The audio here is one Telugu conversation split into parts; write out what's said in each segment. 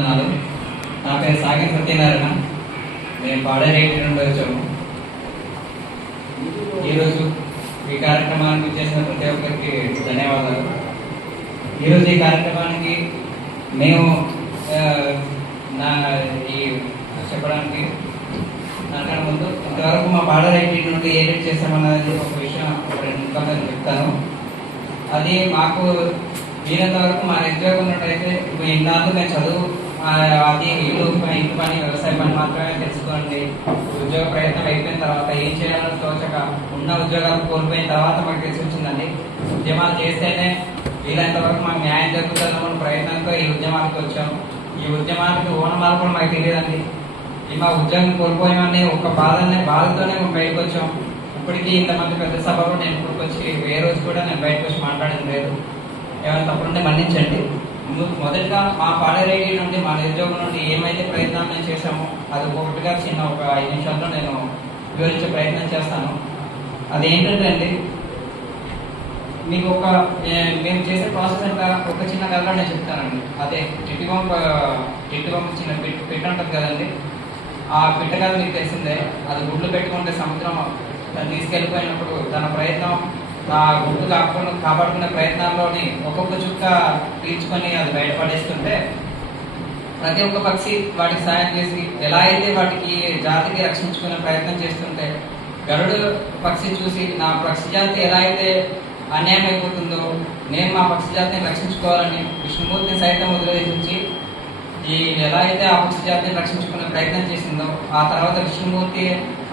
నాలుగు నా పేరు సాగిన సత్యనారాయణ. మేము పాడేరేటి నుండి వచ్చాము ఈరోజు ఈ కార్యక్రమానికి చేసిన ప్రతి ఒక్కరికి ధన్యవాదాలు. ఈరోజు ఈ కార్యక్రమానికి మేము నా ఈ చెప్పడానికి నాకన్నా ముందు ఇంతవరకు మా పాడరేటి నుండి ఏ చేస్తామన్నది ఒక విషయం ఒక రెండు నిమిషాలు చెప్తాను. అది మాకు వీరంత వరకు మా ఉద్యోగం ఉన్నట్టయితే ఇన్నాళ్ళు మేము చదువు అది ఇల్లు ఇంటి పని వ్యవసాయ పని మాత్రమే తెలుసుకోండి. ఉద్యోగ ప్రయత్నం అయిపోయిన తర్వాత ఏం చేయాలో తోచక ఉన్న ఉద్యోగాలు కోల్పోయిన తర్వాత మాకు తెలిసి వచ్చిందండి. ఉద్యమాలు చేస్తేనే వీలైనంత వరకు మాకు న్యాయం జరుగుతుందన్న ప్రయత్నంతో ఈ ఉద్యమాలకు వచ్చాము ఈ ఉద్యమానికి ఓనమాలు కూడా మాకు తెలియదండి. ఈ మా ఉద్యోగం కోల్పోయామని ఒక బాధనే బాధతోనే మేము బయటకు వచ్చాం. ఇప్పటికీ ఇంతమంది పెద్ద సభలో నేను ఇప్పటికి వచ్చి ఏ రోజు కూడా నేను బయటకు వచ్చి మాట్లాడింది లేదు. ఏమైనా తప్పుంటే మన్నించండి. మొదటగా మా పాడరేడి నుండి మా నిరుద్యోగం నుండి ఏమైతే ప్రయత్నాలు నేను చేశామో అది ఒక్కొక్కటిగా చిన్న ఒక ఐదు నిమిషాల్లో నేను వివరించే ప్రయత్నం చేస్తాను. అది ఏంటంటే అండి మీకు ఒక మేము చేసే ప్రాసెస్ అంతా ఒక చిన్న కథలో నేను చెప్తానండి. అదే టిట్టిబొమ్మ టిట్టిబొమ్మ చిన్న పిట్ పిట్ట ఉంటుంది కదండి. ఆ పిట్ట మీకు తెలిసిందే అది గుడ్లు పెట్టుకుంటే సముద్రం తను తీసుకెళ్ళిపోయినప్పుడు తన ప్రయత్నం ఆ గుడ్డు కాకుండా కాపాడుకునే ప్రయత్నాల్లోని ఒక్కొక్క చుక్క పీల్చుకొని అది బయటపడేస్తుంటే ప్రతి ఒక్క పక్షి వాటికి సాయం చేసి ఎలా అయితే వాటికి జాతికి రక్షించుకునే ప్రయత్నం చేస్తుంటే గరుడు పక్షి చూసి నా పక్షి జాతి ఎలా అయితే అన్యాయం అయిపోతుందో నేను మా పక్షి జాతిని రక్షించుకోవాలని విష్ణుమూర్తిని సైతం వదిలేసి ఈ ఎలా అయితే ఆ పక్షి జాతిని రక్షించుకునే ప్రయత్నం చేసిందో ఆ తర్వాత విష్ణుమూర్తి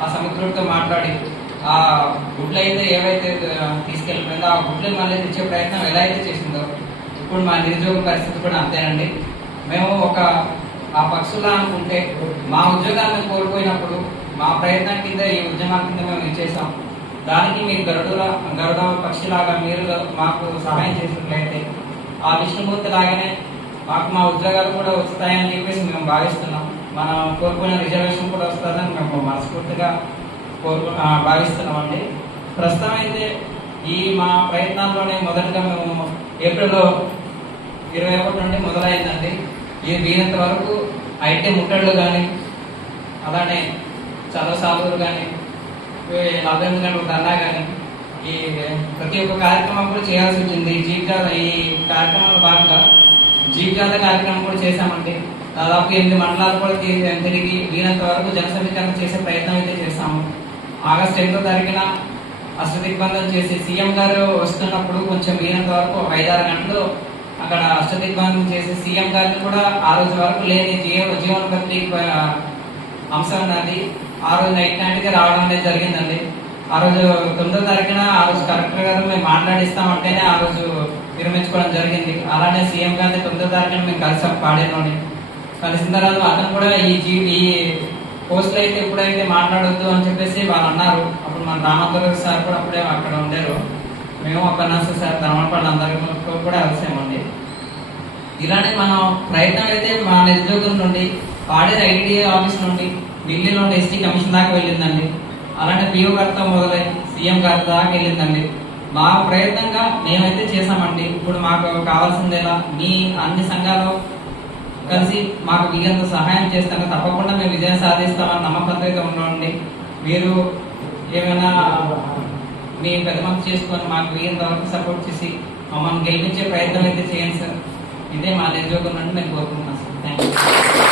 ఆ సముద్రుడితో మాట్లాడి ఆ గుడ్లు అయితే ఏవైతే తీసుకెళ్ళిపోయిందో ఆ గుడ్లు మళ్ళీ తెచ్చే ప్రయత్నం ఎలా అయితే చేసిందో ఇప్పుడు మా నిరుద్యోగ పరిస్థితి కూడా అంతేనండి. మేము ఒక ఆ పక్షులా అనుకుంటే మా ఉద్యోగాన్ని కోల్పోయినప్పుడు మా ప్రయత్నం కింద ఈ ఉద్యమం కింద మేము ఇచ్చేసాం దానికి మీరు గరుడుల గరుడ పక్షిలాగా మీరు మాకు సహాయం చేసినట్లయితే ఆ విష్ణుమూర్తి లాగానే మాకు మా ఉద్యోగాలు కూడా వస్తాయని చెప్పేసి మేము భావిస్తున్నాం. మనం కోరుకునే రిజర్వేషన్ కూడా వస్తుందని మేము మనస్ఫూర్తిగా కోరుకు భావిస్తున్నామండి. ప్రస్తుతం అయితే ఈ మా ప్రయత్నాల్లోనే మొదటగా మేము ఏప్రిల్లో ఇరవై ఒకటి నుండి మొదలైందండి. ఇది వీరంత వరకు ఐటీ ముట్టడులు కానీ అలానే చదవసాగులు కానీ లభ్యం కానీ గంటల ధర్నా కానీ ఈ ప్రతి ఒక్క కార్యక్రమం కూడా చేయాల్సి వచ్చింది. జీవితాల ఈ కార్యక్రమంలో భాగంగా జీవితాల కార్యక్రమం కూడా చేశామండి. దాదాపు ఎనిమిది మండలాలు కూడా తిరిగి వీరంత వరకు జనసమీకరణ చేసే ప్రయత్నం అయితే చేస్తాము. ఆగస్ట్ ఎనిమిదో తారీఖున అష్టదిగ్బంధం చేసి సీఎం గారు వస్తున్నప్పుడు కొంచెం వీరంత వరకు ఒక ఐదారు గంటలు అక్కడ అష్టదిగ్బంధం చేసి సీఎం గారిని కూడా ఆ రోజు వరకు లేని జీవ జీవనోపత్రి అంశం ఉన్నది ఆ రోజు నైట్ నైట్గా రావడం అనేది జరిగిందండి. ఆ రోజు తొమ్మిదో తారీఖున ఆ రోజు కలెక్టర్ గారు మేము మాట్లాడిస్తామంటేనే ఆ రోజు విరమించుకోవడం జరిగింది. అలానే సీఎం గారిని తొమ్మిదో తారీఖున మేము కలిసాం పాడేలోని కలిసిన తర్వాత అతను కూడా ఈ జీ ఈ పోస్టులు అయితే ఎప్పుడైతే మాట్లాడొద్దు అని చెప్పేసి వాళ్ళు అన్నారు అప్పుడు మన రామదుర్గ సార్ కూడా అప్పుడే అక్కడ ఉండేరు. మేము అక్కడ సార్ ధర్మపల్లి అందరితో కూడా కలిసామండి ఇలానే మనం ప్రయత్నం అయితే మా నిరుద్యోగుల నుండి పాడేరు ఐటీఏ ఆఫీస్ నుండి ఢిల్లీలో ఎస్టీ కమిషన్ దాకా వెళ్ళిందండి. అలానే పిఓ గారితో మొదలై సీఎం గారి దాకా వెళ్ళిందండి. మా ప్రయత్నంగా మేమైతే చేసామండి ఇప్పుడు మాకు కావాల్సిందేలా మీ అన్ని సంఘాలు కలిసి మాకు వీళ్ళంత సహాయం చేస్తాను తప్పకుండా మేము విజయం సాధిస్తామని నమ్మకంతో అయితే ఉండండి. మీరు ఏమైనా మీ పెద్ద చేసుకొని మాకు వీళ్ళంత వరకు సపోర్ట్ చేసి మమ్మల్ని గెలిపించే ప్రయత్నం అయితే చేయండి సార్ ఇదే మా నిరుద్యోగం నుండి నేను కోరుకుంటున్నాను సార్ థ్యాంక్ యూ